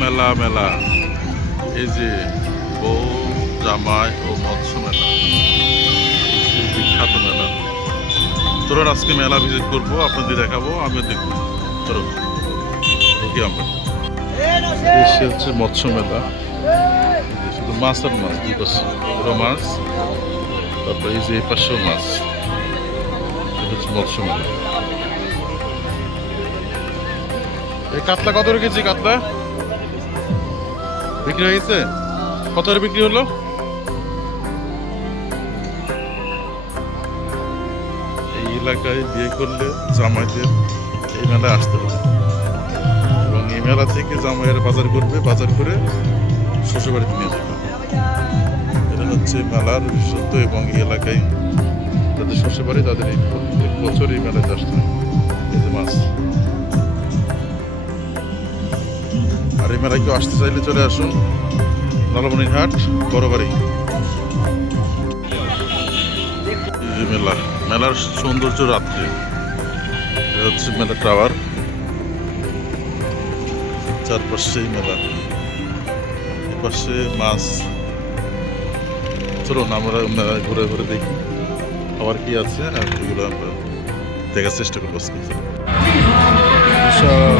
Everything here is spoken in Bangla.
মেলা মেলা এই যে বউ জামাই ও মৎস্য মেলা, সেই বিখ্যাত মেলা। তোর আজকে মেলা ভিজিট করবো, আপনাদের দেখাবো, আমিও দেখবো। চলো দেখি আমরা। সে হচ্ছে মৎস্য মেলা, শুধু মাছ আর মাছ, দুই পাশে বড় মাছ, তারপরে এই যে এই পাশেও মাছ। এটা হচ্ছে মৎস্য মেলা। এই কাতলা কত রেখেছি? কাতলা বিক্রি হয়ে গেছে? কত বিক্রি হলো? এই এলাকায় বিয়ে করলে জামাইদের এই মেলায় আসতে হবে, এবং এই মেলা থেকে জামাইয়ের বাজার করবে, বাজার করে শ্বশুরবাড়িতে নিয়ে যাবে। এটা হচ্ছে মেলার বিশেষত্ব, এবং এই এলাকায় তাদের শ্বশুরবাড়ি, তাদের এই প্রত্যেক বছর এই মেলাতে আসতে হয়। এই যে মাছ। আর এই মেলায় কেউ আসতে চাইলে চলে আসুন, লালমনিরহাট বড়বাড়ি। এই যে মেলা, মেলার সৌন্দর্য রাত্রে। এটা হচ্ছে মেলা টাওয়ার, চারপাশেই মেলা, এপাশে মাছ। চলুন আমরা মেলা ঘুরে ঘুরে দেখি আবার কি আছে, এগুলো আমরা দেখার চেষ্টা করবো। বিশাল